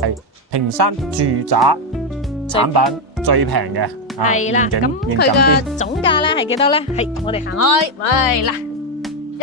係屏山住宅產品最平嘅，係啦。咁佢嘅總價咧係幾多咧？係我哋行開，喂嗱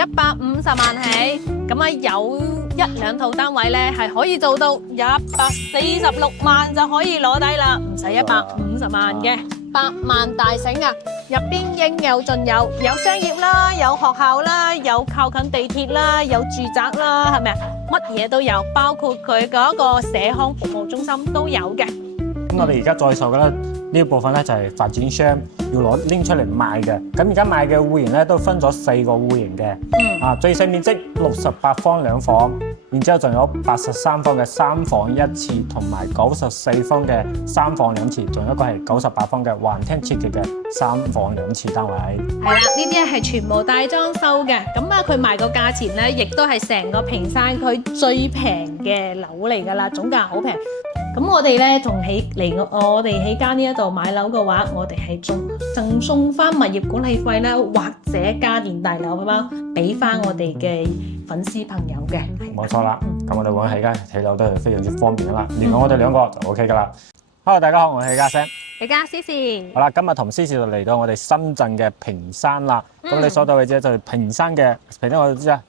，150萬起，咁啊有1、2套單位咧係可以做到146萬就可以攞低啦，唔使150萬嘅。100萬大城啊，入邊應有盡有，有商業啦，有學校啦，有靠近地鐵啦，有住宅啦，係咪啊？乜嘢都有，包括佢嗰個社康服務中心都有嘅。咁我哋而家在售嘅咧呢一部分咧就係發展商要拎出嚟賣嘅。咁而家賣嘅戶型咧都分咗4個戶型嘅，最細面積68方2房，然之後仲有83方嘅3房1廁，同埋94方嘅3房2廁，仲有一個係98方嘅環廳設計嘅3房2廁單位。係啦，呢啲係全部帶裝修嘅。咁啊，佢賣個價錢咧，亦都係成個屏山區最平嘅樓嚟㗎啦，總價好平。咁我哋咧同我哋喺間呢一度買樓嘅話，我哋係贈送翻物業管理費啦，或者家電大樓咁樣俾翻我哋嘅粉絲朋友嘅。冇錯啦，咁我哋揾起家睇樓都係非常之方便噶啦，連我哋兩個就 OK 噶啦。Hello， 大家好，我係家聲。你家思思。好啦，今日同思思就嚟到我哋深圳嘅屏山啦。咁你所到嘅啫就係屏山嘅，我知啊。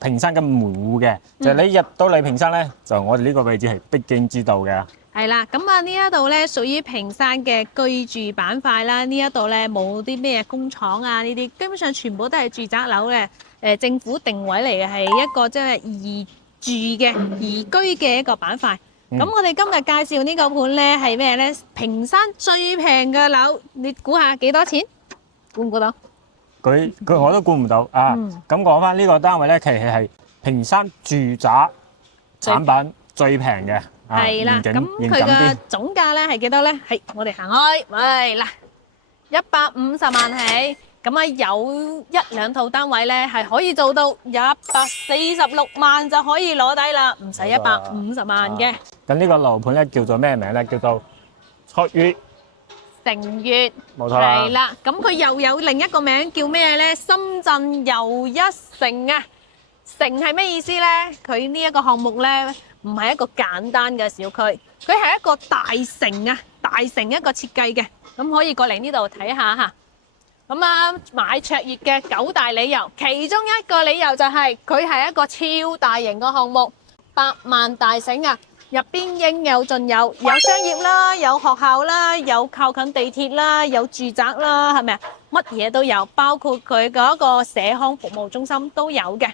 屏山嘅門戶嘅，就係你入到嚟屏山咧，就我哋呢個位置係必經之道嘅。係啦，咁啊呢一度咧屬於屏山嘅居住板塊啦，呢一度咧冇啲咩工廠啊，呢啲基本上全部都係住宅樓嘅，政府定位嚟嘅係一個即係宜住嘅宜居嘅一個板塊。咁我哋今日介紹呢個盤咧係咩咧？屏山最平嘅樓，你估下幾多錢？估唔估到？佢我都估唔到啊！咁講翻呢個單位咧，其實係屏山住宅產品最平嘅。係啦，咁佢嘅總價咧係幾多咧？係我哋行開，喂嗱，150萬起，咁啊有1、2套單位咧係可以做到146萬就可以攞低啦，唔使150萬嘅。咁呢個樓盤咧叫做咩名咧？叫做卓越城悅，冇錯啦。係啦，咁佢又有另一個名叫咩咧？深圳又一城啊！城係咩意思咧？佢呢一個項目咧，唔係一個簡單嘅小區，佢係一個大城啊！大城一個設計嘅，咁可以過嚟呢度睇下嚇。咁啊，買卓越嘅9大理由，其中一個理由就係佢係一個超大型嘅項目，100萬大城啊！入邊應有盡有，有商業啦，有學校啦，有靠近地鐵啦，有住宅啦，係咪啊？乜嘢都有，包括佢嗰個社康服務中心都有嘅。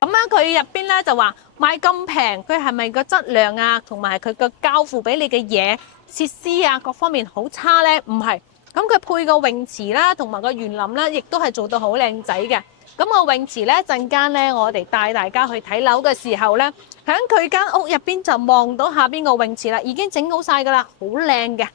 咁樣佢入邊咧就話賣咁平，佢係咪個質量啊，同埋佢個交付俾你嘅嘢、設施啊各方面好差咧？唔係，咁佢配個泳池啦，同埋個園林啦，亦都係做到好靚仔嘅。咁個泳池咧，陣間咧我哋帶大家去睇樓嘅時候咧，喺佢間屋入邊就望到下邊個泳池啦，已經整好晒噶啦，好靚嘅。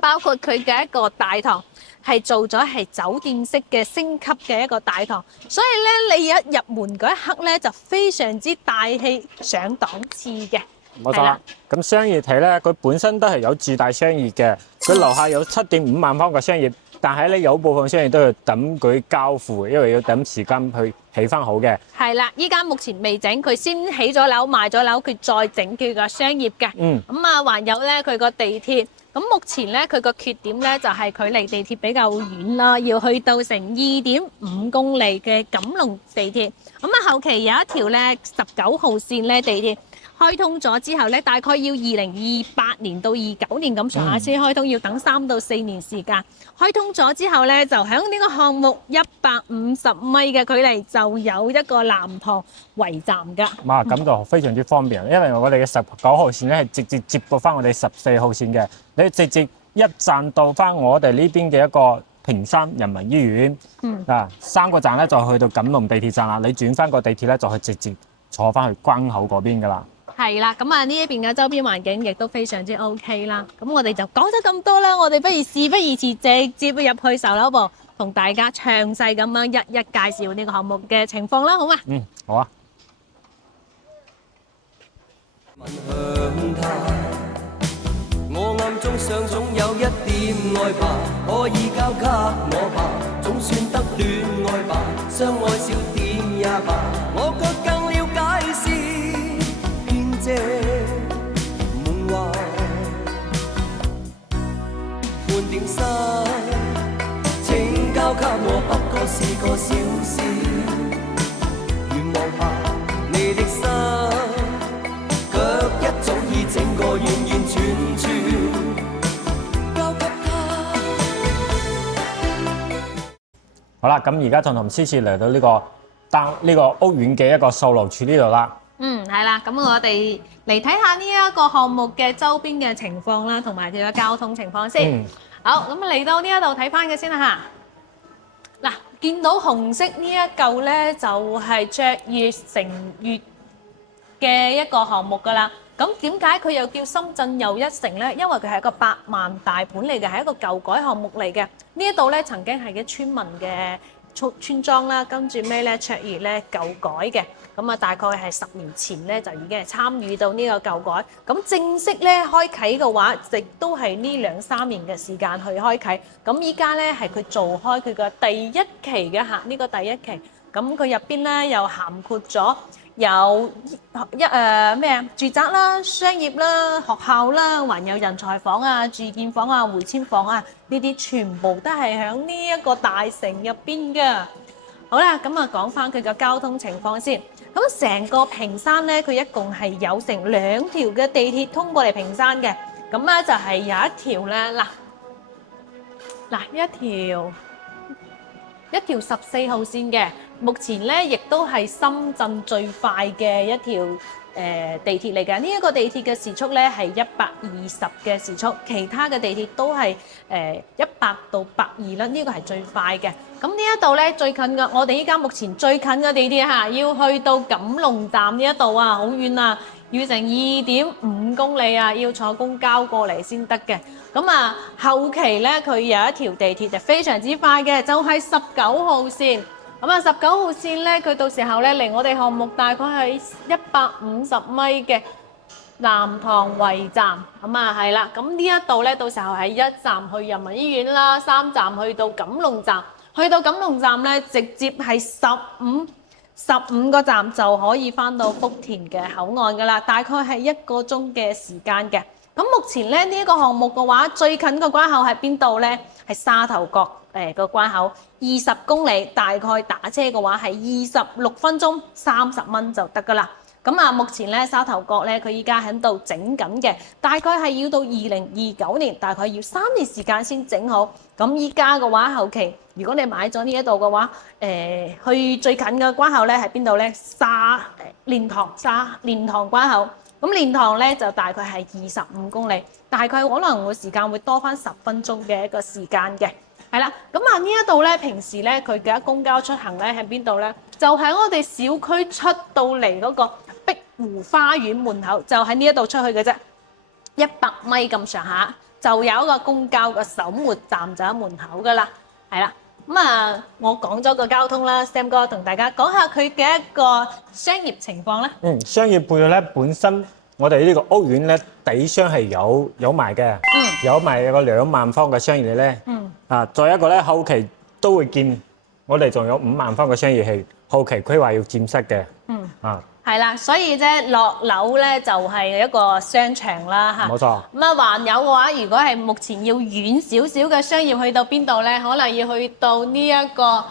包括佢嘅一個大堂係做咗係酒店式嘅升級嘅一個大堂，所以咧你一入門嗰一刻咧就非常之大氣上檔次嘅。冇錯啦。咁商業體咧，佢本身都係有自帶商業嘅，佢樓下有7.5萬方嘅商業。但係咧，有部分商業都要等佢交付，因為要等時間去起翻好嘅。係啦，依家目前未整，佢先起咗樓賣咗樓，佢再整佢個商業嘅。咁啊，還有咧佢個地鐵。咁目前咧佢個缺點咧就係距離地鐵比較遠啦，要去到成2.5公里嘅錦龍地鐵。咁啊，後期有一條咧19號線咧地鐵。開通咗之後咧，大概要2028年到29年咁上下先開通，要等3到4年時間。開通咗之後咧，就喺呢個項目150米嘅距離就有一個南塘圍站㗎。咁就非常之方便，因為我哋嘅19號線咧係直接接駁翻我哋14號線嘅，你直接一站到翻我哋呢邊嘅一個屏山人民醫院。3個站咧就去到錦龍地鐵站啦，你轉翻個地鐵咧就去直接坐翻去關口嗰邊㗎啦。係啦，咁啊呢一邊嘅周邊環境亦都非常之 OK 啦。咁我哋就講咗咁多啦，我哋不如事不宜遲，直接入去售樓部，同大家詳細咁樣一一介紹呢個項目嘅情況啦，好嘛？好啊。我暗中想總有一點愛吧，可以交給我吧，總算得戀愛吧，相愛少點也罷，我卻更了解是編織夢話，半點心請交給我，不過是個小事，願望吧你的心，卻一早已整個完完全全。好啦，咁而家同思思嚟到呢個屋苑嘅一個售樓處呢度啦。係啦，咁我哋嚟睇下呢一個項目嘅周邊嘅情況啦，同埋佢嘅交通情況先。好，咁嚟到呢一度睇翻嘅先啦嚇。嗱，見到紅色呢一嚿咧，就係卓越城悅嘅一個項目㗎啦。咁點解佢又叫深圳又一城咧？因為佢係一個8萬大盤嚟嘅，係一個舊改項目嚟嘅。呢一度咧曾經係嘅村民嘅村莊啦，跟住咩咧卓越咧舊改嘅。咁啊，大概係10年前咧就已經係參與到呢個舊改。咁正式咧開啓嘅話，亦都係呢2-3年嘅時間去開啓。咁依家咧係佢做開佢嘅第一期嘅嚇，呢個第一期。咁佢入邊咧又涵括咗有住宅啦、商業啦、學校啦，還有人才房啊、住建房啊、回遷房啊，呢啲全部都係喺呢一個大城入邊嘅。好啦，咁啊講翻佢嘅交通情況先。咁成個屏山咧，佢一共係有成2條嘅地鐵通過嚟屏山嘅。咁咧就係有一條咧，一條14號線嘅，目前咧亦都係深圳最快嘅一條地鐵嚟嘅。呢一個地鐵嘅時速咧係120嘅時速，其他嘅地鐵都係100到120啦。呢個係最快嘅。咁呢一度咧最近嘅，我哋依家目前最近嘅地鐵嚇，要去到錦龍站呢一度啊，好遠啊，要成2.5公里啊，要坐公交過嚟先得嘅。咁啊，後期咧佢有一條地鐵就非常之快嘅，就係19號線。咁啊，19號線咧，佢到時候咧離我哋項目大概係150米嘅南塘圍站。咁啊係啦，咁呢一度咧到時候係1站去人民醫院啦，3站去到錦龍站。去到錦龍站咧，直接係15個站就可以翻到福田嘅口岸噶啦，大概係1個鐘嘅時間嘅。咁目前咧呢一個項目嘅話，最近嘅關口係邊度咧？係沙頭角個關口，20公里，大概打車嘅話係26分鐘，30蚊就得噶啦。咁啊，目前咧沙頭角咧佢依家喺度整緊嘅，大概係要到2029年，大概要3年時間先整好。咁依家嘅話，後期如果你買咗呢一度嘅話，去最近嘅關口咧係邊度咧？蓮塘關口。咁蓮塘咧就大概係25公里，大概可能會時間會多翻10分鐘嘅一個時間嘅。係啦，咁啊呢一度咧平時咧佢嘅公交出行咧喺邊度咧？就喺我哋小區出到嚟嗰個碧湖花園門口，就喺呢一度出去嘅啫，100米咁上下就有一個公交嘅首末站就喺門口噶啦。係啦，咁啊我講咗個交通啦 ，Sam 哥同大家講下佢嘅一個商業情況啦。商業配套咧本身我哋呢個屋苑咧底商係有賣嘅，有賣個2萬方嘅商業咧。再一個咧後期都會見我哋仲有5萬方嘅商業係後期規劃要佔室嘅。係啦，所以啫落樓咧就係一個商場啦嚇。冇錯。咁啊，還有嘅話，如果係目前要遠少少嘅商業去到邊度咧？可能要去到呢一個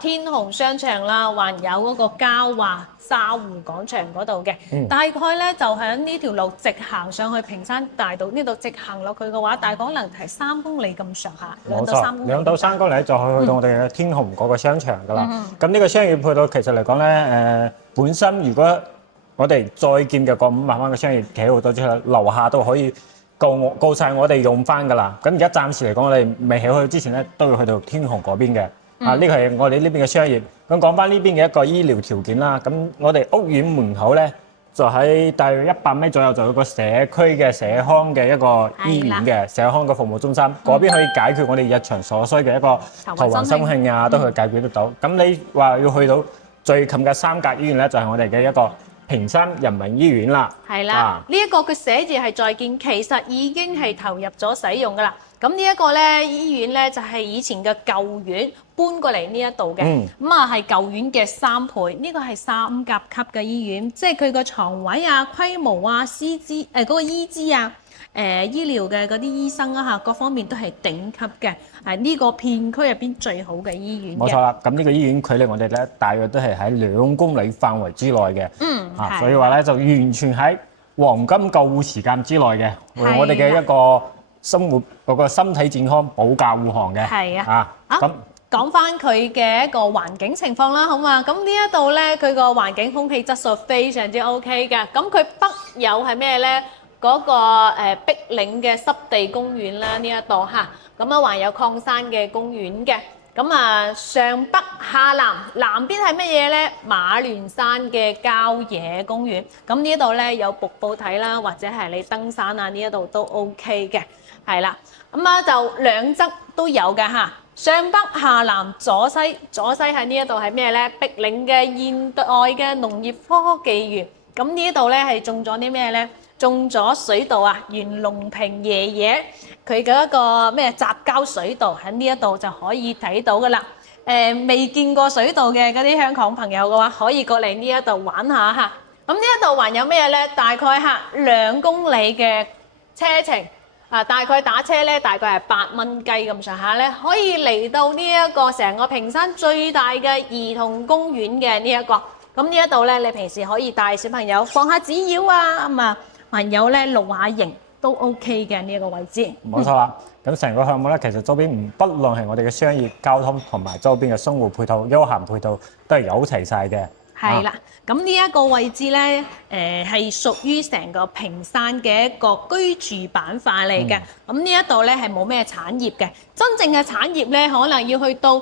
天虹商場啦，還有嗰個嘉華沙湖廣場嗰度嘅。大概咧就喺呢條路直行上去屏山大道呢度直行落去嘅話，大概可能係3公里咁上下，2到3公里。2到3公里就可以去到我哋嘅天虹嗰個商場噶啦。咁呢個商業配套其實嚟講咧，本身如果我哋再建嘅個5萬蚊嘅商業起好咗之後，樓下都可以夠晒我哋用翻噶啦。咁而家暫時嚟講，我哋未起好之前咧，都要去到天虹嗰邊嘅。呢個係我哋呢邊嘅商業。咁講翻呢邊嘅一個醫療條件啦。咁我哋屋苑門口咧，就喺大約100米左右就有個社區嘅社康嘅一個醫院嘅社康嘅服務中心，嗰邊可以解決我哋日常所需嘅一個頭暈心興啊，都可以解決得到。咁你話要去到最近嘅3甲醫院咧，就係我哋嘅一個屏山人民醫院啦。係啦，呢一個佢寫住係在建，其實已經係投入咗使用噶啦。咁呢一個咧醫院咧就係以前嘅舊院搬過嚟呢一度嘅，嗯咁啊係舊院嘅3倍，呢個係3甲級嘅醫院，即係佢個床位啊、規模啊、師資嗰個醫資啊、醫療嘅嗰啲醫生啊嚇，各方面都係頂級嘅，係呢個片區入邊最好嘅醫院嘅。冇錯啦，咁呢個醫院距離我哋咧大約都係喺2公里範圍之內嘅，係所以話咧就完全喺黃金救護時間之內嘅，為我哋嘅係啦一個生活嗰個身體健康保駕護航嘅。係啊啊，咁講翻佢嘅一個環境情況啦，好嘛？咁呢一度咧，佢個環境空氣質素非常之 OK 嘅。咁佢北有係咩咧？嗰、個碧嶺嘅濕地公園啦，呢一度嚇。咁啊，還有礦山嘅公園嘅。咁啊，上北下南，南邊係乜嘢咧？馬亂山嘅郊野公園。咁呢一度咧有瀑布睇啦，或者係你登山啊，呢一度都 OK 嘅。係啦，咁啊就兩側都有嘅嚇。上北下南左西，左西喺呢一度係咩咧？碧嶺嘅現代嘅農業科技園。咁呢一度咧係種咗啲咩咧？種咗水稻啊，袁隆平爺爺佢嘅一個咩雜交水稻喺呢一度就可以睇到噶啦。未見過水稻嘅嗰啲香港朋友嘅話，可以過嚟呢一度玩下嚇。咁呢一度還有咩咧？大概嚇2公里嘅車程。大概打車咧，大概係8蚊雞咁上下咧，可以嚟到呢一個成個屏山最大嘅兒童公園嘅呢一個。咁呢一度咧，你平時可以帶小朋友放下紙鷂啊，咁啊，還有咧露下營都 OK 嘅呢一個位置。冇錯啦，咁成個項目咧，其實周邊不論係我哋嘅商業、交通同埋周邊嘅生活配套、休閒配套，都係有齊晒嘅。係啦，咁呢一個位置咧，係屬於成個屏山嘅一個居住板塊嚟嘅。咁呢一度咧係冇咩產業嘅，真正嘅產業咧可能要去到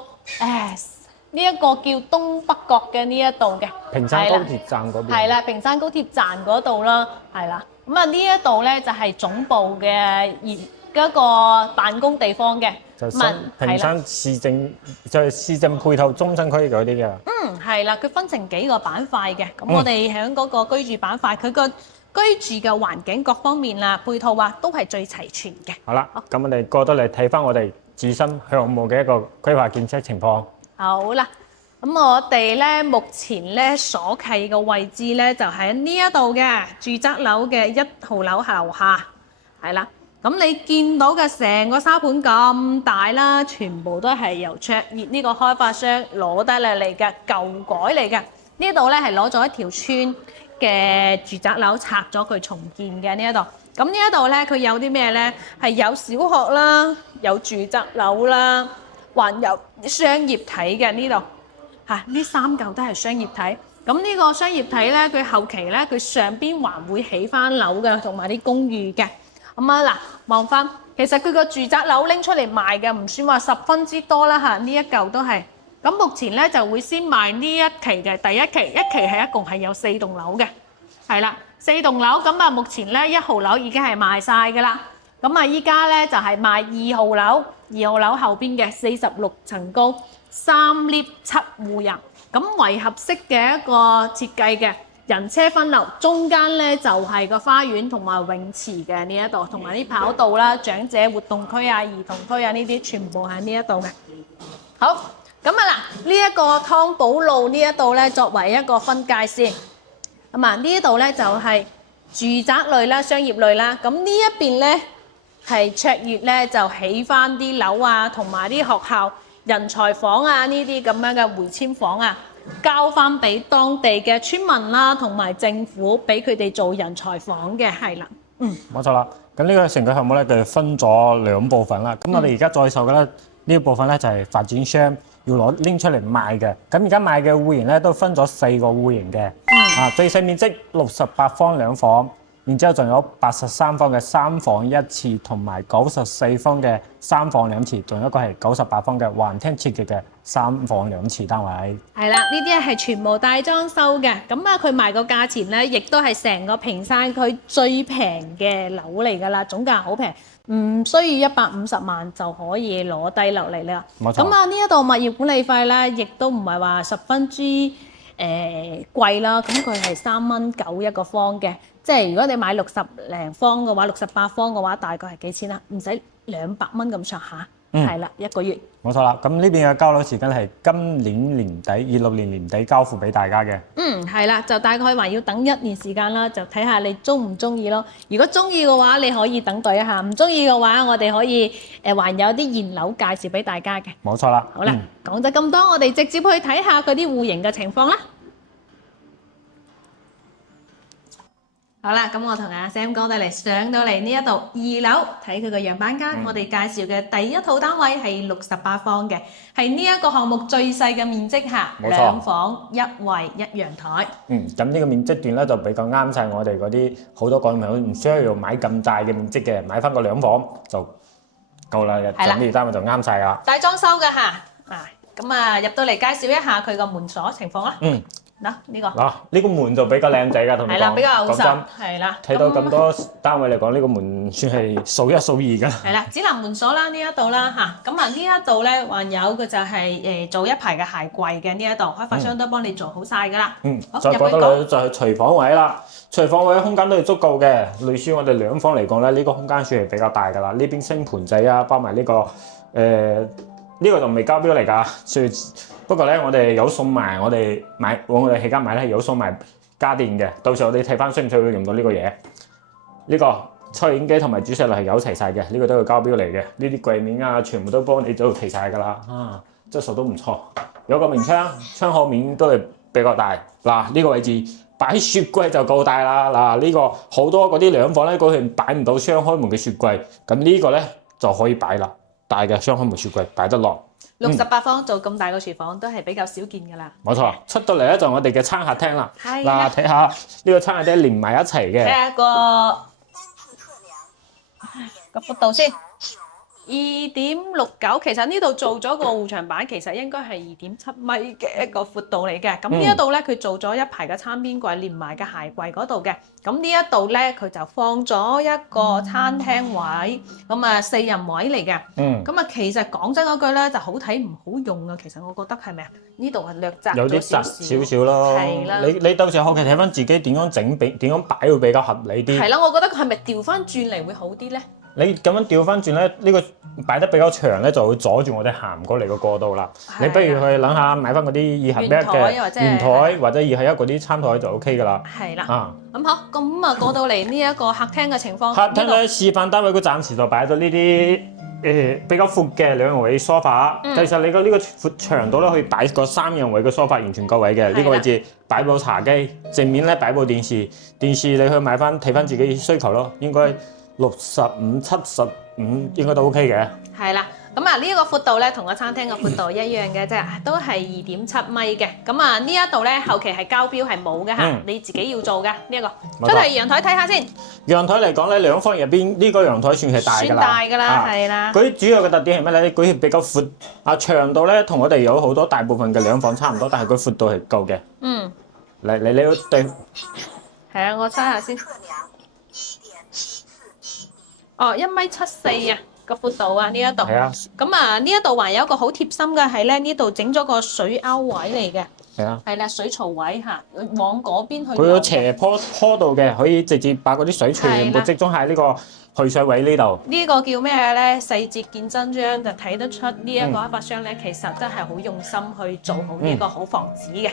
呢一個叫東北角嘅呢一度嘅。屏山高鐵站嗰邊。係啦，屏山高鐵站嗰度啦，係啦。咁啊呢一度咧就係總部嘅一個辦公地方嘅。就屏山市政就係市政配套中心區嗰啲嘅。係啦，佢分成幾個板塊嘅。咁我哋喺嗰個居住板塊，佢個居住嘅環境各方面啊、配套啊，都係最齊全嘅。好啦，咁我哋過得嚟睇翻我哋自身項目嘅一個規劃建設情況。好啦，咁我哋咧目前咧所契嘅位置咧就喺呢一度嘅住宅樓嘅1號樓樓下，係啦。咁你見到嘅成個沙盤咁大啦，全部都係由卓越呢個開發商攞得嚟嘅舊改嚟嘅。呢度咧係攞咗一條村嘅住宅樓拆咗佢重建嘅呢一度。咁呢一度咧佢有啲咩咧？係有小學啦，有住宅樓啦，還有商業體嘅呢度。呢3嚿都係商業體。咁呢個商業體咧，佢後期咧佢上邊還會起翻樓嘅，同埋啲公寓嘅。咁啊嗱，望翻，其實佢個住宅樓拎出嚟賣嘅唔算話十分之多啦嚇，呢一嚿都係。咁目前咧就會先賣呢一期嘅第一期，一期係一共係有4棟樓嘅，係啦，4棟樓。咁啊，目前咧1號樓已經係賣晒㗎啦。咁啊，依家咧就係賣2號樓，2號樓後邊嘅46層高，3 lift 7戶人，咁圍合式嘅一個設計嘅。人車分流，中間咧就係個花園同埋泳池嘅呢一度，同埋啲跑道啦、長者活動區啊、兒童區啊呢啲全部喺呢一度嘅。好，咁啊嗱，呢一個湯寶路呢一度咧作為一個分界線，咁啊呢一度咧就係住宅類啦、商業類啦，咁呢一邊咧係卓越咧就起翻啲樓啊，同埋啲學校、人才房啊呢啲咁樣嘅回遷房啊。交翻俾當地嘅村民啦，同埋政府俾佢哋做人才房嘅，係啦，冇錯啦。咁呢個成個項目咧，佢分咗2部分啦。咁我哋而家在售嘅咧，呢一部分咧就係發展商要拎出嚟賣嘅。咁而家賣嘅戶型咧都分咗4個戶型嘅。最細面積68方2房，然之後仲有83方嘅3房1廁，同埋94方嘅3房2廁，仲有一個係98方嘅環廳設計嘅3房2廁單位。係啦，呢啲係全部大裝修嘅。咁啊，佢賣個價錢咧，亦都係成個屏山區最平嘅樓嚟㗎啦，總價好平，唔需要150萬就可以攞低落嚟啦。冇錯。咁啊，呢一度物業管理費咧，亦都唔係話十分之貴啦。咁佢係3蚊9一個方嘅。即係如果你買60零方嘅話，68方嘅話，大概係幾錢啊？唔使200蚊咁上下，嗯係啦，一個月。冇錯啦。咁呢邊嘅交樓時間係今年年底26年年底交付俾大家嘅。嗯，係啦，就大概話要等1年時間啦，就睇下你中唔中意咯。如果中意嘅話，你可以等待一下；唔中意嘅話，我哋可以還有啲現樓介紹俾大家嘅。冇錯啦。好啦，講咗咁多，我哋直接去睇下佢啲戶型嘅情況啦。好啦，咁我同阿 Sam 講到嚟，上到嚟呢一度2樓睇佢個樣板間，我哋介紹嘅第一套單位係68方嘅，係呢一個項目最細嘅面積下冇錯，2房1衛1陽台。咁呢個面積段咧就比較啱晒我哋嗰啲好多港人朋友唔需要買咁大嘅面積嘅，買翻個2房就夠啦，係啦就呢單位就啱晒啦。大裝修嘅嚇，咁入到嚟介紹一下佢個門鎖情況啦。嗱呢個嗱，呢個門就比較靚仔㗎，同你係啦，講。比較厚實講真，係啦。睇到咁多單位嚟講，呢個門算係數一數二㗎。係啦，指南門鎖啦呢一度啦嚇，咁呢一度咧還有嘅就係做一排嘅鞋櫃嘅呢一度，開發商都幫你做好晒㗎啦。好再過得入去講嚟就係廚房位啦。廚房位空間都係足夠嘅，類似我哋2房嚟講咧，呢個空間算係比較大㗎啦。呢邊升盤仔啊，包埋呢個呢個就未交標嚟㗎，所以不過咧我哋有送埋我哋起家買咧有送埋家電嘅，到時候我哋睇翻需唔需要用到呢個嘢。呢個抽影機同埋煮食爐係有齊晒嘅，呢個都要交標嚟嘅。呢啲櫃面啊，全部都幫你做齊晒㗎啦，質素都唔錯。有個明窗，窗口面都係比較大。嗱，呢個位置擺雪櫃就夠大啦。嗱，呢個好多嗰啲2房咧，嗰係擺唔到雙開門嘅雪櫃，咁呢個咧就可以擺啦。大嘅雙開門雪櫃擺得落。68方做咁大個廚房都係比較少見㗎啦。冇錯，出到嚟咧就我哋嘅餐客廳啦。係嗱，睇下呢個餐客廳連埋一齊嘅。睇下個幅度先。2.69，其實呢度做咗個護牆板，其實應該係2.7米嘅一個闊度嚟嘅。咁呢一度咧，佢做咗一排嘅餐邊櫃，連埋嘅鞋櫃嗰度嘅。咁呢一度咧，佢就放咗一個餐廳位，咁4人位嚟嘅。咁其實講真嗰句咧，就好睇唔好用啊。其實我覺得係咪啊？呢度係略窄有啲窄少少咯。係啦。你到時後期睇翻自己點樣整，點樣擺會比較合理啲。係啦，我覺得佢係咪調翻轉嚟會好啲咧？你咁樣調翻轉咧，呢個擺得比較長咧，就會阻住我哋行過嚟個過道啦。你不如去諗下買翻嗰啲二合一嘅圓台或者2合1嗰啲餐台就 OK 噶啦。係啦。咁好，咁過到嚟呢一個客廳嘅情況。客廳咧示範單位佢暫時就擺咗呢啲比較闊嘅2人位 sofa。其實你個呢個闊長度咧，可以擺個3人位嘅 sofa 完全夠位嘅。呢個位置擺部茶幾，正面咧擺部電視。電視你去買翻睇翻自己需求咯，應該65、75應該都 OK 嘅。係啦，咁呢一個闊度咧，同個餐廳嘅闊度一樣嘅啫，都係2.7米嘅。咁呢一度咧，後期係交標係冇嘅嚇，你自己要做嘅呢一個。出嚟陽台睇下先。陽台嚟講咧，2房入邊呢個陽台算係大㗎啦。算大㗎啦，係啦。佢主要嘅特點係咩咧？佢係比較闊，長度咧同我哋有好多大部分嘅2房差唔多，但係佢闊度係夠嘅。你要對。係啊，我測下先。1.74米啊，個闊度啊呢一度。係啊。咁呢一度還有一個好貼心嘅係咧，呢度整咗個水溝位嚟嘅。係啊。係啦，水槽位嚇，往嗰邊去。佢有斜坡度嘅，可以直接把嗰啲水全部集中喺呢個去水位呢度。呢個叫咩咧？細節見真章，就睇得出呢一個開發商咧，其實真係好用心去做好呢個好房子嘅。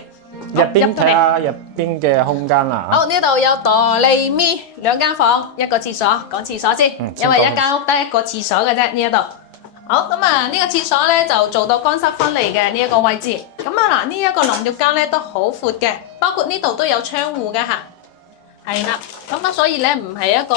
入邊睇下入邊嘅空間啦。好，呢度有哆唻咪2間房，一個廁所。講廁所先，因為一間屋得一個廁所嘅啫呢一度。好，咁呢個廁所咧就做到乾濕分離嘅呢一個位置。咁嗱，呢一個淋浴間咧都好闊嘅，包括呢度都有窗戶嘅嚇。係啦，咁所以咧唔係一個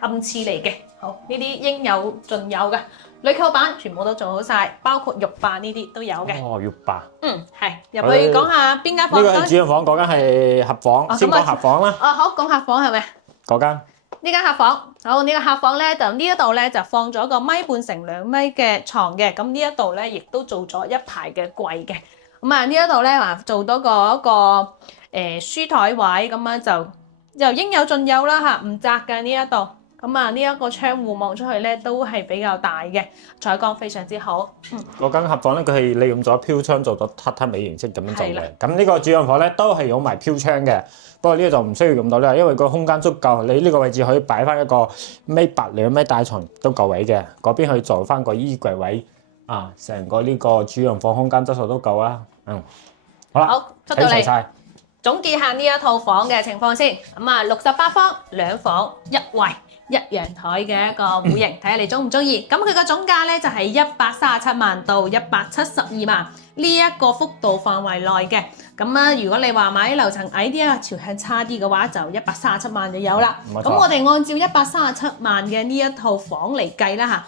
暗廁嚟嘅。好，呢啲應有盡有嘅。鋁扣板全部都做好晒，包括浴霸呢啲都有嘅。浴霸。係入去講下邊間房。呢個係主人房，嗰間係客房。先講客房啦。好，講客房係咪？嗰間。呢間客房，好，呢個客房咧就呢一度咧就放咗個1.5米乘2米嘅床嘅，咁呢一度咧亦都做咗一排嘅櫃嘅。咁呢一度咧做多一個書台位，咁樣就應有盡有啦嚇，唔窄嘅呢一度。咁啊，呢一個窗戶望出去咧都係比較大嘅，採光非常之好。嗰間客房咧，佢係利用咗飄窗做咗榻榻米形式咁樣做係啦嘅。咁呢個主陽房咧都係有埋飄窗嘅，不過呢個就唔需要用到啦，因為個空間足夠。你呢個位置可以擺翻一個1.8 2米大床都夠位嘅，嗰邊可以做翻個衣櫃位啊，成個呢個主陽房空間質素都夠啦。好啦，好，出到嚟。睇齊晒。總結下呢一套房嘅情況先，咁啊68方2房1衛1陽台嘅一個戶型，睇下你中唔中意？咁佢個總價咧就係137萬到172萬呢一個幅度範圍內嘅。咁啊，如果你話買樓層矮啲啊，朝向差啲嘅話，就137萬就有啦。冇錯咁我哋按照137萬嘅呢一套房嚟計啦嚇。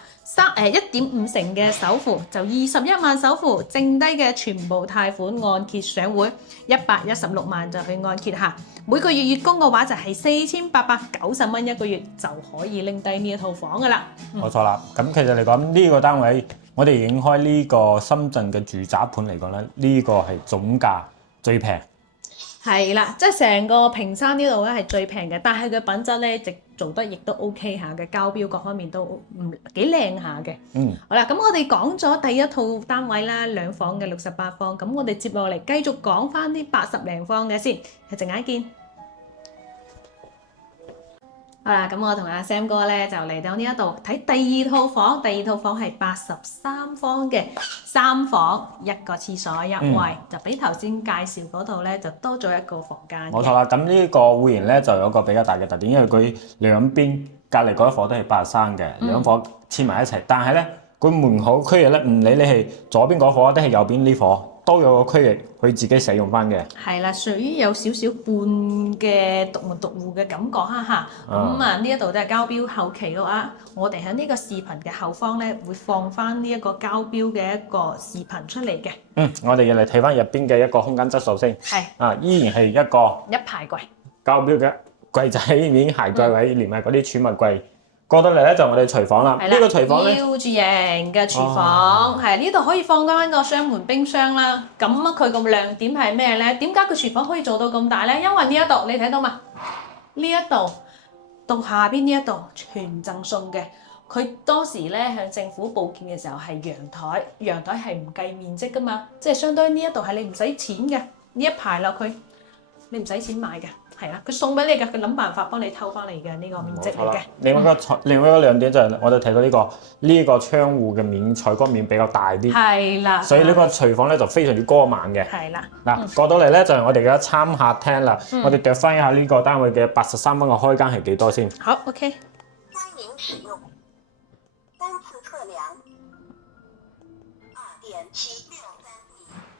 1.5成嘅首付就21萬首付，剩低嘅全部貸款按揭上會116萬就去按揭下，每個月月供嘅話就係4890蚊一個月就可以拎低呢一套房噶啦。冇錯啦，咁其實嚟講呢個單位，我哋影開呢個深圳嘅住宅盤嚟講咧，呢個係總價最平。係啦，即係成個屏山呢度咧係最平嘅，但係佢品質咧直做得亦都 OK 下嘅，交標各方面都唔幾靚下嘅。好啦，咁我哋講咗第一套單位啦，2房嘅68方，咁我哋接落嚟繼續講翻啲80零方嘅先，一陣間見。好啦，咁我同阿 Sam 哥咧就嚟到呢一度睇第二套房，第二套房係83方嘅3房1個廁所1衛，就比頭先介紹嗰度咧就多咗一個房間。冇錯啦，咁呢個戶型咧就有個比較大嘅特點，因為佢兩邊隔離嗰一伙都係83嘅，兩伙黐埋一齊，但係咧佢門口區域咧唔理你係左邊嗰伙定係右邊呢伙，都有個區域可以自己使用翻嘅。係啦，屬於有少少半嘅獨門獨戶嘅感覺嚇。咁啊呢一度都係交標後期嘅話，我哋喺呢個視頻嘅後方咧會放翻呢一個交標嘅一個視頻出嚟嘅。我哋要嚟睇翻入邊嘅一個空間質素先。係依然係一個一排櫃。交標嘅櫃仔面鞋櫃位，連埋嗰啲儲物櫃。過到嚟咧就我哋廚房啦。呢個廚房咧，腰住型嘅廚房，係呢度可以放翻個雙門冰箱啦。咁佢個亮點係咩咧？點解佢廚房可以做到咁大咧？因為呢一度你睇到嘛？呢一度到下邊呢一度全贈送嘅。佢當時咧向政府報建嘅時候係陽台，陽台係唔計面積噶嘛，即係相當於呢一度係你唔使錢嘅，呢一排落去你唔使錢買嘅。係啦，佢送俾你嘅，佢諗辦法幫你偷翻嚟嘅呢個面積嚟嘅。另外一個亮點就係我哋睇到呢個窗戶嘅面採光面比較大啲。係啦。所以呢個廚房咧就非常之光猛嘅。係啦。嗱，過到嚟咧就係我哋嘅餐客廳啦。我哋度翻一下呢個單位嘅83蚊嘅開間係幾多先？好 ，OK。歡迎使用。單次測量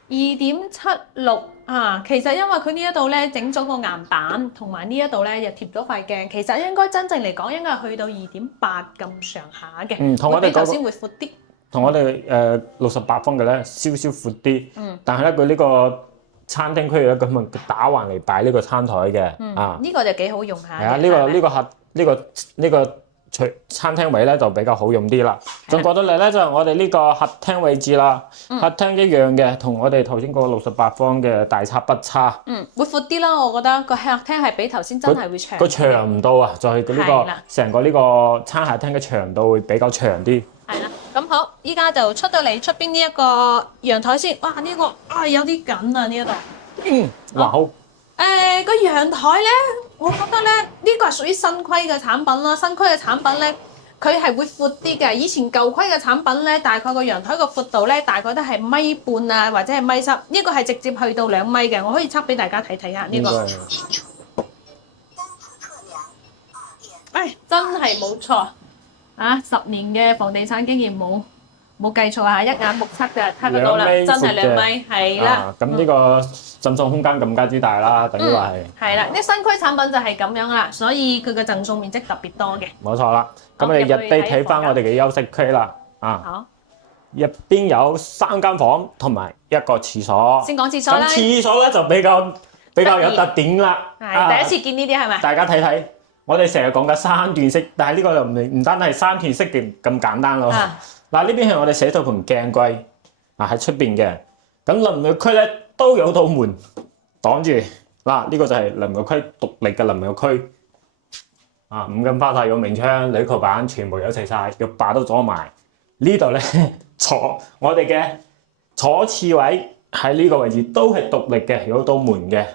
2.76啊，其實因為佢呢一度咧整咗個岩板，同埋呢一度咧又貼咗塊鏡，其實應該真正嚟講應該係去到2.8咁上下嘅，同我哋比頭先會闊啲。同我哋68方嘅咧稍稍闊啲，但係咧佢呢個餐廳區域咧咁啊打橫嚟擺呢個餐台嘅，呢個就幾好用下。係啊，呢個餐廳位咧就比較好用啲啦。再過到嚟咧就係我哋呢個客廳位置啦，客廳一樣嘅，同我哋頭先嗰個68方嘅大差不差。會闊啲啦，我覺得個客廳係比頭先真係會長。個長度啊，就係佢呢個成個呢個餐客廳嘅長度會比較長啲。係啦，咁好，依家就出到嚟出邊呢一個陽台先。哇，呢個有啲緊啊呢一度。哇好。個陽台咧，我覺得咧呢個係屬於新規嘅產品啦。新規嘅產品咧，佢係會闊啲嘅。以前舊規嘅產品咧，大概個陽台個闊度咧，大概都係米半啊，或者係米7。呢個係直接去到2米嘅，我可以測俾大家睇睇下呢個。真係冇錯啊！10年嘅房地產經驗冇計錯啊！一眼目測就測得到啦，真係2米，係啦。咁呢個贈送空間更加之大啦，等於話係。係啦，啲新規產品就係咁樣啦，所以佢嘅贈送面積特別多嘅。冇錯啦，咁我哋入地睇翻我哋嘅休息區啦。好。入邊有3間房同埋一個廁所。先講廁所啦。咁廁所咧就比較有特點啦。係第一次見呢啲係咪？大家睇睇，我哋成日講嘅3段式，但係呢個就唔單係3段式嘅咁簡單咯。嗱，呢邊係我哋寫套盤鏡櫃，喺出邊嘅。咁淋浴區咧都有道門擋住。嗱，呢個就係淋浴區獨立嘅淋浴區。啊，五金花灑有明窗、鋁扣板，全部有齊晒，浴霸都裝埋。呢度咧我哋嘅坐廁位喺呢個位置都係獨立嘅，有道門嘅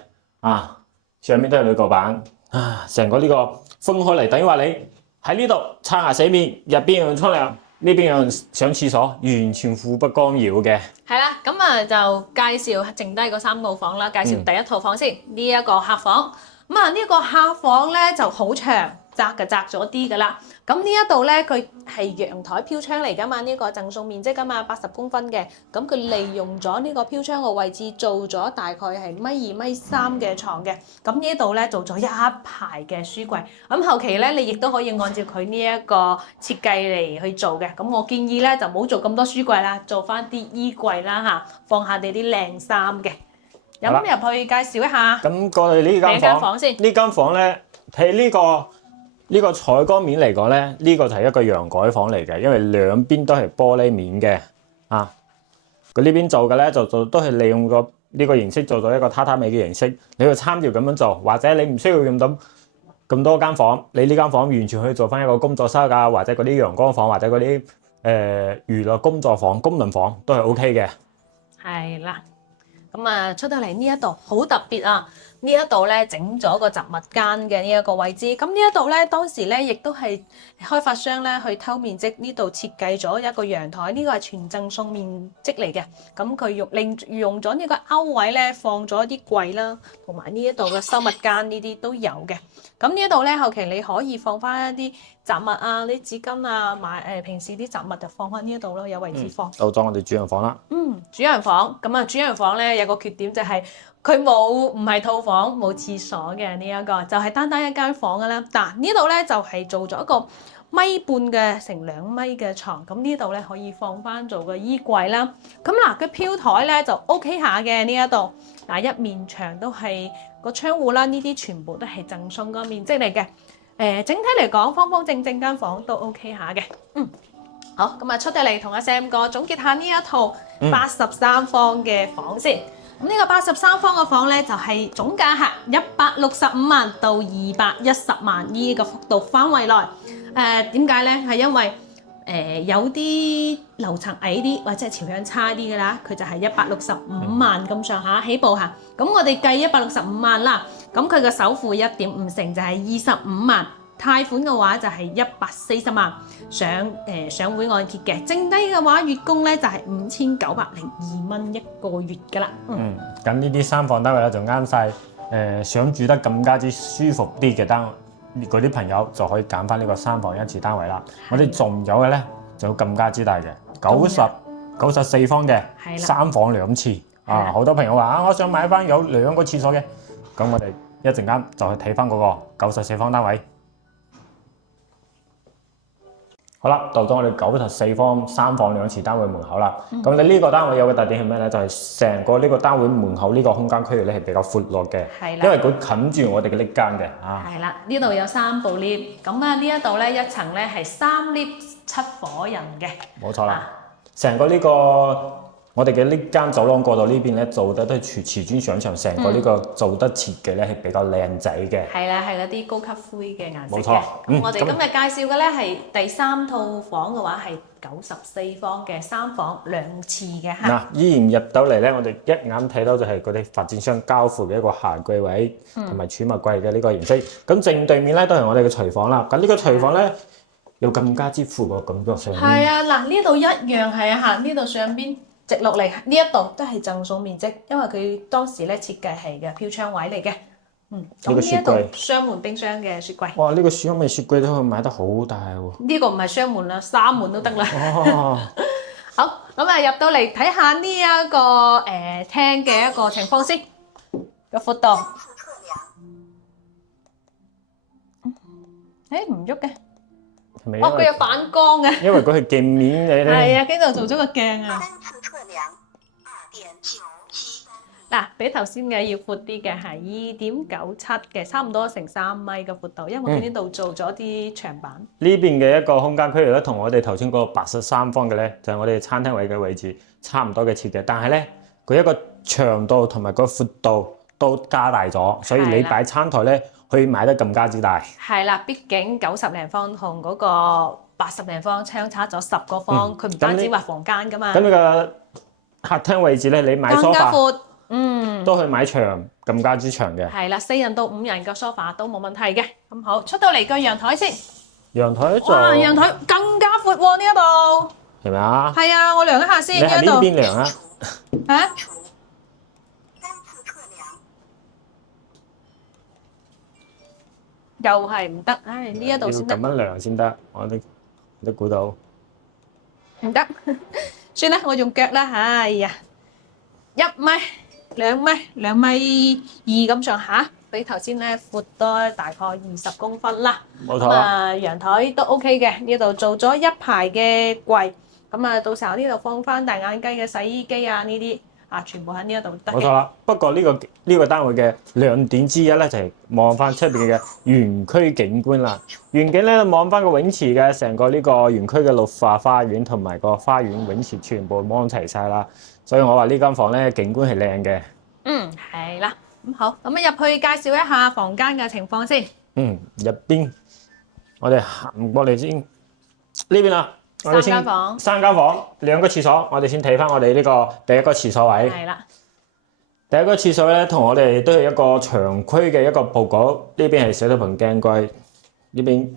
啊，上面都係鋁扣板啊，成個呢個分開嚟，等於話你喺呢度刷牙洗面，入邊有人沖涼，呢邊有人上廁所，完全互不干擾嘅。係啦，咁啊就介紹剩低嗰3套房啦。介紹第一套房先，呢一個客房。咁啊呢個客房咧就好長，窄咗啲噶啦。咁呢一度咧佢係陽台飄窗嚟噶嘛，呢個贈送面積噶嘛，80公分嘅。咁佢利用咗呢個飄窗個位置，做咗大概係1.2米3嘅床嘅。咁呢度咧做咗一排嘅書櫃。咁後期咧你亦都可以按照佢呢一個設計嚟去做嘅。咁我建議咧就唔好做咁多書櫃啦，做翻啲衣櫃啦嚇，放下你啲靚衫嘅。咁入去介紹一下。咁過嚟呢間房先。呢間房咧睇呢個採光面嚟講咧，呢個就係一個陽改房嚟嘅，因為兩邊都係玻璃面嘅啊。佢呢邊做嘅咧就都係利用個呢個形式做咗一個榻榻米嘅形式，你去參照咁樣做，或者你唔需要用到咁多間房，你呢間房完全可以做翻一個工作室啊，或者嗰啲陽光房，或者嗰啲娛樂工作房、功能房都係 OK 嘅。係啦。咁啊，出到嚟呢一度好特別啊！呢一度咧整咗個雜物間嘅呢一個位置。咁呢一度咧當時咧亦都係開發商咧去偷面積，呢度設計咗一個陽台，呢個係全贈送面積嚟嘅。咁佢用咗呢個勾位咧放咗啲櫃啦，同埋呢一度嘅收物間呢啲都有嘅。咁呢一度咧後期你可以放翻一啲雜物啊、啲紙巾啊、平時啲雜物就放翻呢一度咯，有位置放。到咗我哋主人房啦。主人房咁啊，主人房咧有個缺點就係佢唔係套房，冇廁所嘅呢一個，就係單單一間房嘅啦。嗱呢度咧就係做咗一個1.5米嘅成2米嘅床，咁呢度咧可以放翻做個衣櫃啦。咁嗱個飄台咧就 OK 下嘅呢一度，嗱一面牆都係個窗戶啦，呢啲全部都係贈送個面積嚟嘅。整體嚟講方方正正間房都 OK 下嘅。好，咁啊出到嚟同阿 Sam 哥總結下呢一套83方嘅房先。咁呢個83方嘅房咧，就係總價係165萬到210萬呢個幅度範圍內。點解咧？係因為有啲樓層矮啲或者係朝向差啲嘅啦，佢就係165萬咁上下起步嚇。咁我哋計165萬啦，咁佢嘅首付1.5成就係25萬。貸款嘅話就係140萬，上會按揭嘅，剩低嘅話月供咧就係5902蚊一個月㗎啦。咁呢啲3房單位咧就啱晒想住得更加之舒服啲嘅嗰啲朋友就可以揀翻呢個3房1廁單位啦。我哋仲有嘅咧就更加之大嘅94方嘅3房2廁啊！好多朋友話啊，我想買翻有2個廁所嘅，咁我哋一陣間就去睇翻嗰個94方單位。好啦，到咗我哋94方3房2廁單位門口啦。咁你呢個單位有個特點係咩咧？就係成個呢個單位門口呢個空間區域咧係比較闊落嘅，因為佢冚住我哋嘅 lift 間嘅啊。係啦，呢度有3部 lift，咁啊呢一度咧一層咧係3 lift 7伙人嘅。冇錯啦，成個呢個我哋嘅呢間走廊過道呢邊咧做得都係瓷磚上牆，成個呢個做得設計咧係比較靚仔嘅。係啦，係嗰啲高級灰嘅顏色嘅。冇錯。我哋今日介紹嘅咧係第3套房嘅話係94方嘅3房2廁嘅嚇。嗱，依然入到嚟咧，我哋一眼睇到就係嗰啲發展商交付嘅一個鞋櫃位同埋儲物櫃嘅呢個形式。咁正對面咧都係我哋嘅廚房啦。咁呢個廚房咧又更加之闊喎，咁多上面。係啊，嗱呢度一樣係啊嚇，呢度上邊。直落嚟呢一度都係贈送面積，因為佢當時咧設計係嘅飄窗位嚟嘅。咁呢一度雙門冰箱嘅雪櫃。哇！呢個小米雪櫃都可以買得好大喎。呢個唔係雙門啦，3門都得啦。好，咁啊入到嚟睇下呢一個廳嘅一個情況先，個闊度。唔喐嘅。佢有反光嘅。因為佢係鏡面嚟咧。係啊，呢度做咗個鏡啊。嗱，比頭先嘅要闊啲嘅係2.97嘅，差唔多成3米嘅闊度，因為佢呢度做咗啲牆板。呢邊嘅一個空間區域咧，同我哋頭先嗰個83方嘅咧，就係我哋餐廳位嘅位置差唔多嘅設計，但係咧佢一個長度同埋個闊度都加大咗，所以你係啦擺餐台咧可以買得更加之大。係啦，畢竟90零方同嗰個80零方相差咗10個方，佢唔單止話房間噶嘛，咁你個客廳位置咧，你買更加 sofa 闊。嗯，都可以買長更加之長嘅。係啦，4人到5人嘅 sofa 都冇問題嘅。咁好，出到嚟個陽台先。陽台就哇，陽台更加闊喎呢一度。係咪啊？係啊，我量一下你先呢係呢一度。邊量啊？嚇？除單次測量，又係唔得，唉，呢一度先得要咁。樣量先得，我都估到。唔得，算啦，我用腳啦，哎呀，1米、2米2咁上下，比頭先咧闊多大概20公分啦。咁冇錯啦。啊，陽台都 OK 嘅，呢度做咗一排嘅櫃，咁啊，到時候呢度放翻大眼雞嘅洗衣機啊，呢啲啊，全部喺呢一度得嘅。冇錯啦，不過呢個單位嘅亮點之一咧，就係望翻出邊嘅園區景觀啦。園景咧望翻個泳池嘅成個呢個園區嘅綠化花園同埋個花園泳池全部望齊晒啦，所以我話呢間房咧景觀係靚嘅。嗯，係啦，咁好，咁啊入去介紹一下房間嘅情況先。入邊我哋行過嚟先呢邊啦。我哋先三間房3間房2個廁所，我哋先睇翻我哋呢個第一個廁所位。係啦，第一個廁所咧，同我哋都係一個長區嘅一個佈局。呢邊係洗手盆鏡櫃，呢邊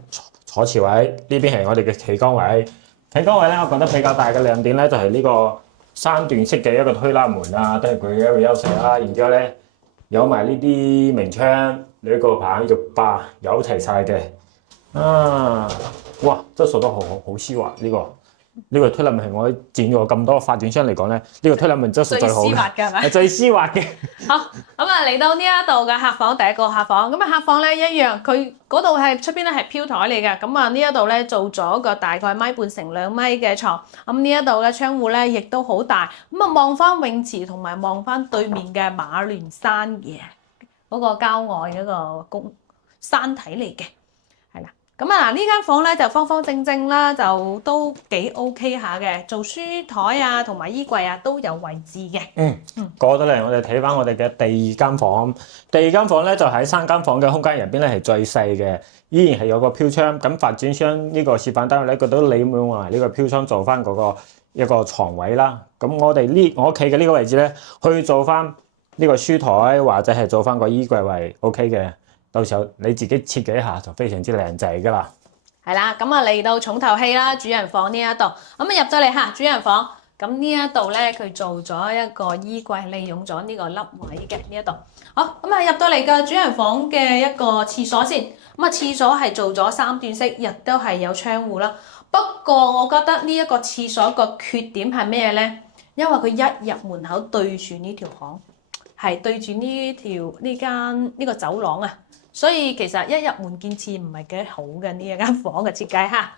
坐廁位，呢邊係我哋嘅企缸位。企缸位咧，我覺得比較大嘅亮點咧，就係呢個3段式嘅一個推拉門啊，都係佢嘅一個優勢啦。然之後咧，有埋呢啲明窗、呢個棒、浴霸有齊晒嘅。啊！哇，質素都好絲滑呢個推拉門係我見過咁多發展商嚟講咧，呢個推拉門質素最好最絲滑嘅係咪係最絲滑嘅。好，咁啊嚟到呢一度嘅客房，第一個客房，咁啊客房咧一樣，佢嗰度係出邊咧係飄台嚟嘅，咁啊呢一度咧做咗個大概1.5米乘2米嘅床，咁呢一度嘅窗戶咧亦都好大，咁啊望翻泳池同埋望翻對面嘅馬連山嘅嗰個郊外嗰個山體嚟嘅。咁啊，呢間房咧就方方正正啦，就都幾 OK 下嘅，做書台啊同埋衣櫃啊都有位置嘅。過咗嚟，我哋睇翻我哋嘅第二間房。第二間房咧就喺3間房嘅空間入邊咧係最細嘅，依然係有個飄窗。咁發展商呢個示範單位咧，佢都利用埋呢個飄窗做翻嗰個一個床位啦。咁我企嘅呢個位置咧，去做翻呢個書台或者係做翻個衣櫃位 OK 嘅。到時候你自己設計一下就非常之靚仔噶啦。係啦，咁啊嚟到重頭戲啦，主人房呢一度，咁啊入咗嚟嚇主人房，咁呢一度咧佢做咗一個衣櫃，利用咗呢個凹位嘅呢一度。好，咁啊入到嚟嘅主人房嘅一個廁所先，咁啊廁所係做咗3段式，亦都係有窗戶啦。不過我覺得呢一個廁所個缺點係咩咧？因為佢一入門口對住呢條巷，係對住呢個走廊啊。所以其實一入門見次唔係幾好嘅呢一間房嘅設計嚇。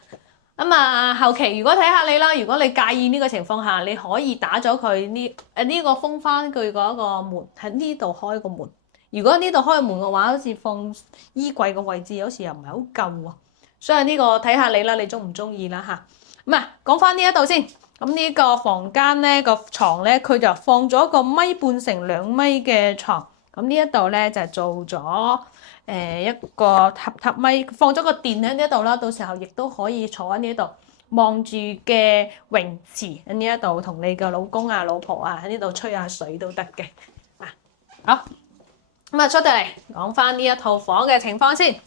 咁啊後期如果睇下你啦，如果你介意呢個情況下，你可以打咗佢呢個封翻佢嗰個門喺呢度開個門。如果呢度開門嘅話，好似放衣櫃嘅位置，有時又唔係好夠喎。所以呢個睇下你啦，你中唔中意啦嚇。咁啊講翻呢一度先。咁呢個房間咧個床咧，佢就放咗個1.5米乘2米嘅床。咁呢一度咧就做咗一個榻米，放咗個電喺呢一度啦。到時候亦都可以坐喺呢度望住嘅泳池喺呢一度，同你嘅老公啊、老婆啊喺呢度吹下水都得嘅。啊，好，咁啊出到嚟講翻呢一套房嘅情況先。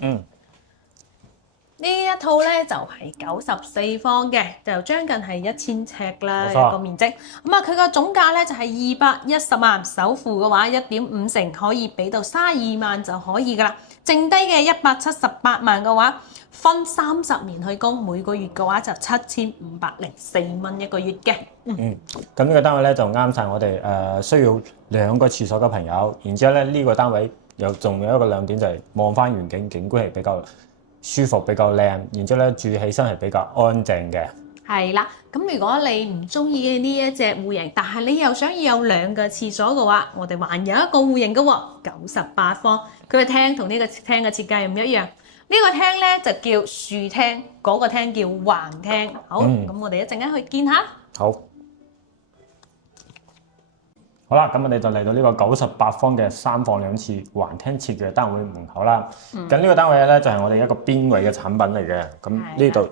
呢一套咧就係94方嘅，就將近係1000尺啦一個面積。咁啊，佢個總價咧就係210萬，首付嘅話1.5成可以俾到32萬就可以噶啦。剩低嘅178萬嘅話，分30年去供，每個月嘅話就7504蚊一個月嘅。咁呢個單位咧就啱晒我哋需要2個廁所嘅朋友。然之後咧呢個單位仲有一個亮點就係望翻園景，景觀係比較舒服，比較靚，然之後咧住起身係比較安靜嘅。係啦，咁如果你唔中意呢一隻戶型，但係你又想要有2個廁所嘅話，我哋還有一個戶型嘅喎，98方，佢嘅廳同呢個廳嘅設計唔一樣。呢個廳咧就叫豎廳，嗰個廳叫橫廳。好，咁我哋一陣間去見下。好，好啦，咁我哋就嚟到呢個98方嘅3房2廁橫廳設嘅單位門口啦。咁呢個單位咧就係我哋一個邊位嘅產品嚟嘅。咁呢度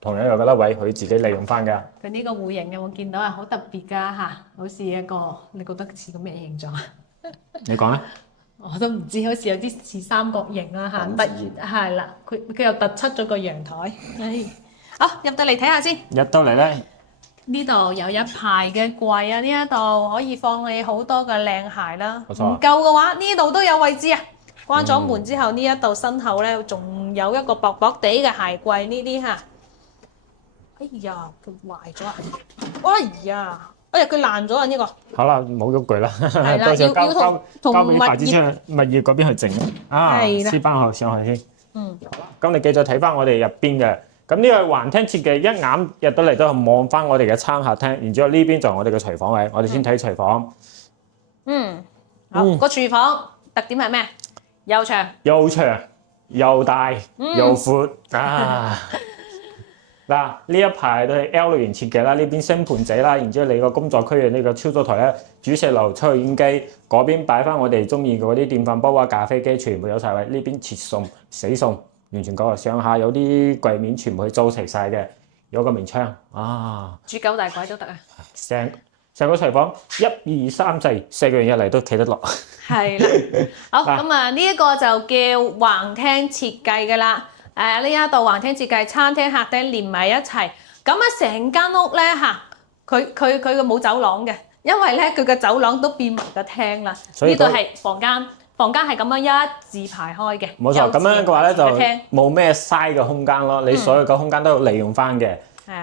同樣有個位可以自己利用翻㗎。佢呢個戶型有冇見到啊？好特別㗎嚇，好似一個你覺得似個咩形狀啊？你講咧？我都唔知，好似有啲似三角形啦嚇，突然係啦，佢又突出咗個陽台。好，入到嚟睇下先。入到嚟咧，呢度有一排嘅櫃啊，呢一度可以放你好多嘅靚鞋啦。冇錯唔夠嘅話，呢度都有位置啊。關咗門之後，呢一度身後咧仲有一個薄薄地嘅鞋櫃呢啲嚇。哎呀，佢壞咗啊！哎呀，佢爛咗啊！呢個好啦，冇喐佢啦，係啦，到時候要同交俾發展商物業嗰邊去整啊，係啦黐翻去上去先。嗯，咁你繼續睇翻我哋入邊嘅。咁呢個橫廳設計一眼入到嚟都係望翻我哋嘅餐客廳，然之後呢邊就係我哋嘅廚房位。我哋先睇廚房，好個廚房特點係咩？又長又長又大又闊啊！嗱，呢一排都係 L 型設計啦，呢邊星盤仔啦，然之後你個工作區嘅呢個操作台咧，煮食爐、抽油煙機，嗰邊擺翻我哋中意嘅嗰啲電飯煲啊、咖啡機，全部有晒位。呢邊切餸、死餸，完全夠啦。上下有啲櫃面全部去租齊晒嘅，有個明窗啊，煮九大簋都得啊。成個廚房1、2、3制，4個人一嚟都企得落。係啦，好咁啊，呢一個就叫橫廳設計㗎啦。呢一度橫廳設計，餐廳客廳連埋一齊。咁啊，成間屋咧嚇，佢個冇走廊嘅，因為咧佢個走廊都變埋個廳啦。所以呢度係房間，房間係咁樣一字排開嘅。冇錯，咁樣嘅話咧就廳冇咩嘥嘅空間咯。你所有嘅空間都要利用翻嘅。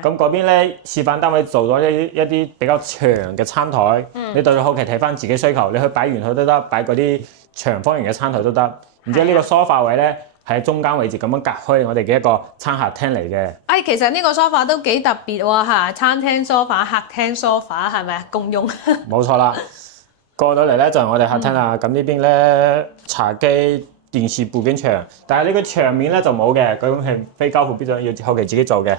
咁嗰邊咧示範單位做咗一啲比較長嘅餐台，你到咗後期睇翻自己需求，你去擺圓台都得，擺嗰啲長方形嘅餐台都得。然之後呢個梳化位咧喺中間位置咁樣隔開我哋嘅一個餐客廳嚟嘅。其實呢個梳化都幾特別喎嚇，餐廳梳化、客廳梳化係咪啊？共用。冇錯啦，過到嚟咧就係我哋客廳啦。咁呢邊咧茶幾、電視背景牆，但係呢個牆面咧就冇嘅，咁係非交付標準，要後期自己做嘅。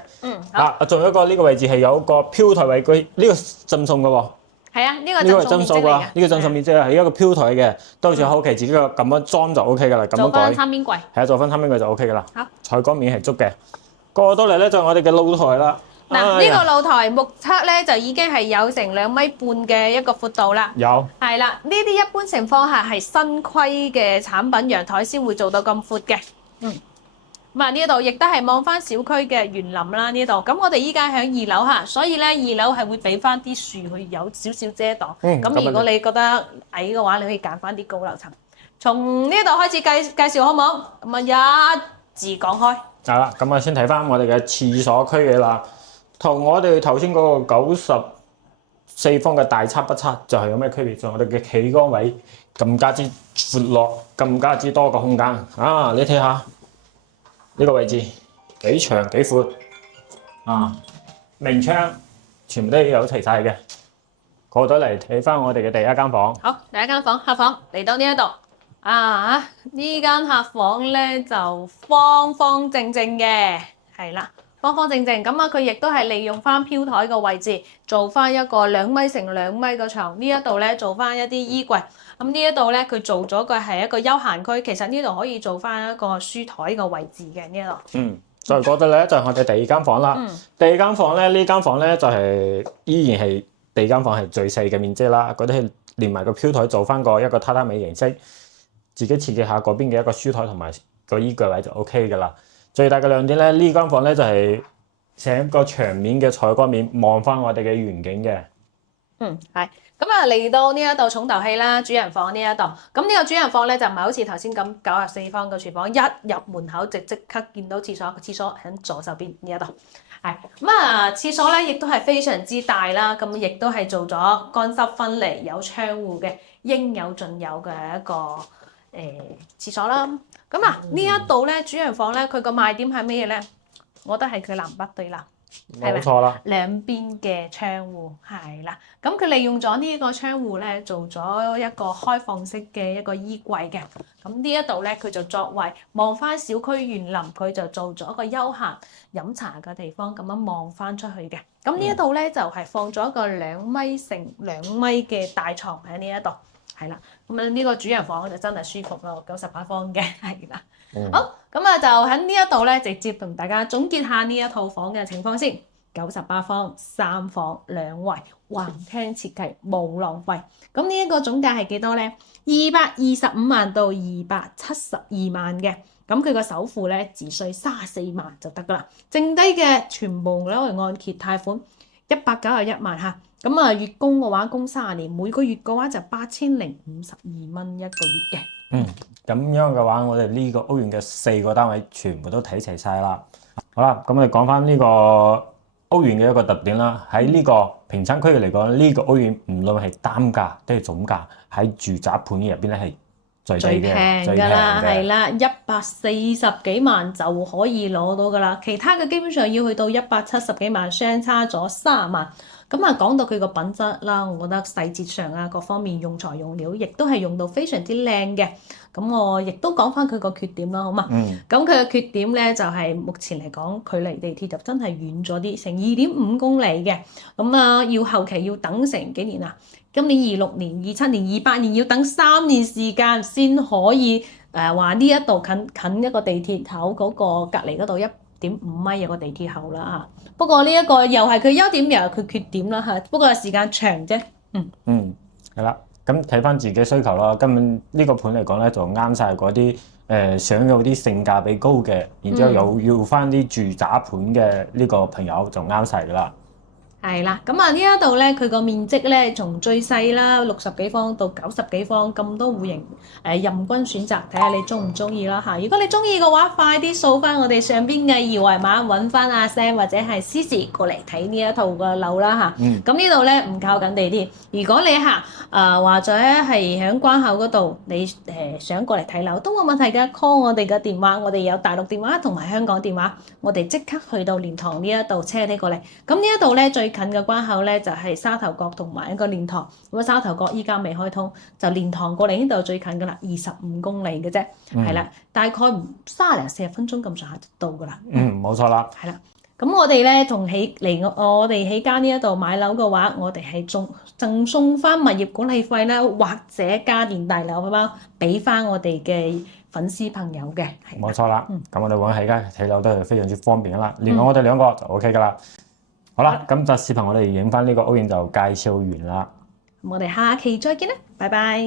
仲有一個呢個位置係有個飄台位，佢呢個贈送嘅喎。係啊，呢個呢個係贈贈送㗎，呢個贈送面積係一個飄台嘅，到時候後期自己咁樣裝就 O K 㗎啦，咁樣做翻改。餐邊櫃。係啊，做翻餐邊櫃就 O K 㗎啦。好，採光面係足嘅。過到嚟咧就係我哋嘅露台啦。嗱，呢個露台目測咧就已經係有成2.5米嘅一個闊度啦。有。係啦，呢啲一般情況下係新規嘅產品陽台先會做到咁闊嘅。咁啊呢度亦都係望翻小區嘅園林啦呢度。咁我哋依家喺2樓嚇，所以咧2樓係會俾翻啲樹去有少少遮擋。咁如果你覺得矮嘅話，你可以揀翻啲高樓層。從呢度開始介紹好唔好？咁啊一字講開。係啦，咁我先睇翻我哋嘅廁所區嘅啦。同我哋頭先嗰個94方嘅大差不差，就係有咩區別？就係我哋嘅企缸位更加之闊落，更加之多個空間啊！你睇下呢個位置幾長幾闊啊！明窗全部都有齊晒嘅。過咗嚟睇翻我哋嘅第一間房。好，第一間房客房嚟到呢一度啊！呢間客房咧就方方正正嘅，係啦。方方正正咁啊！佢亦都係利用翻飄台個位置，做翻一個2米乘2米嘅牆。呢一度咧做翻一啲衣櫃。咁呢一度咧佢做咗個係一個休閒區。其實呢度可以做翻一個書台個位置嘅呢一度。再過到嚟咧就係我哋第二間房啦。第二間房咧呢間房咧就係依然係第二間房係最細嘅面積啦。嗰啲係連埋個飄台做翻一個榻榻米形式，自己設計下嗰邊嘅一個書台同埋個衣櫃位就 O K 噶啦。最大嘅亮點咧，呢間房咧就係成個牆面嘅採光面望翻我哋嘅園景嘅。係。咁啊嚟到呢一度重頭戲啦，主人房呢一度。咁呢個主人房咧就唔係好似頭先咁94方嘅廚房，一入門口就即刻見到廁所，個廁所喺左手邊呢一度。係。咁啊，廁所咧亦都係非常之大啦，咁亦都係做咗乾濕分離，有窗戶嘅，應有盡有嘅一個廁所啦。咁啊，呢一度咧主人房咧，佢個賣點係咩嘢咧？我覺得係佢南北對南。係咪冇錯啦。兩邊嘅窗戶係啦，咁佢利用咗呢一個窗戶咧，做咗一個開放式嘅一個衣櫃嘅。咁呢一度咧，佢就作為望翻小區園林，佢就做咗一個休閒飲茶嘅地方，咁樣望翻出去嘅。咁呢一度咧就係放咗一個2米乘2米嘅大床喺呢一度，係啦。咁啊呢個主人房就真係舒服咯，98方嘅係啦。好，咁啊就喺呢一度咧，直接同大家總結下呢一套房嘅情況先。98方3房2衛，橫廳設計冇浪費。咁呢一個總價係幾多咧？225萬到272萬嘅。咁佢個首付咧只需34萬就得噶啦，剩低嘅全部攞嚟按揭貸款191萬嚇。咁啊月供嘅話供30年，每個月嘅話就8052蚊一個月嘅。咁樣嘅話，我哋呢個屋苑嘅4個單位全部都睇齊晒啦。好啦，咁我哋講翻呢個屋苑嘅一個特點啦。喺呢個平層區域嚟講，呢個屋苑唔論係單價定係總價，喺住宅盤入邊咧係最平㗎啦，係啦，140幾萬就可以攞到㗎啦。其他嘅基本上要去到170幾萬，相差咗30萬。咁啊，講到佢個品質啦，我覺得細節上啊，各方面用材用料，亦都係用到非常之靚嘅。咁我亦都講翻佢個缺點啦，好嘛？咁佢嘅缺點咧就係目前嚟講，距離地鐵就真係遠咗啲，成2.5公里嘅。咁啊，要後期要等成幾年啊？今年26年、27年、28年，要等3年時間先可以話呢一度近一個地鐵口嗰個隔離嗰度1.5米有個地鐵口啦嚇。不過呢一個又係佢優點又係佢缺點啦嚇。不過時間長啫。係啦。咁睇翻自己需求啦。根本呢個盤嚟講咧，就啱晒嗰啲想有啲性價比高嘅，然之後又要翻啲住宅盤嘅呢個朋友就啱晒噶啦。係啦，咁啊呢一度咧，佢個面積咧從最細啦60幾方到90幾方咁多戶型，任君選擇，睇下你中唔中意啦嚇。如果你中意嘅話，快啲掃翻我哋上邊嘅二維碼，揾翻阿 Sam 或者係 Cici 過嚟睇呢一套嘅樓啦嚇。咁呢度咧唔靠近地鐵，如果你或者係喺關口嗰度，你想過嚟睇樓都冇問題嘅 ，call 我哋嘅電話，我哋有大陸電話同埋香港電話，我哋即刻去到蓮塘呢一度車你過嚟。咁呢一度咧最近嘅關口咧就係沙頭角同埋一個蓮塘，咁啊沙頭角依家未開通，就蓮塘過嚟呢度最近噶啦，25公里嘅啫，係啦，大概30零40分鐘咁上下就到噶啦。冇錯啦。係啦，咁我哋咧同我哋起家呢一度買樓嘅話，我哋係贈送翻物業管理費啦，或者家電大樓包俾翻我哋嘅粉絲朋友嘅。冇錯啦。咁我哋揾起家睇樓都係非常之方便啦。連我哋兩個就 OK 噶啦。好啦，咁就視頻我哋影翻呢個屋苑就介紹完啦。我哋下期再見啦，拜拜。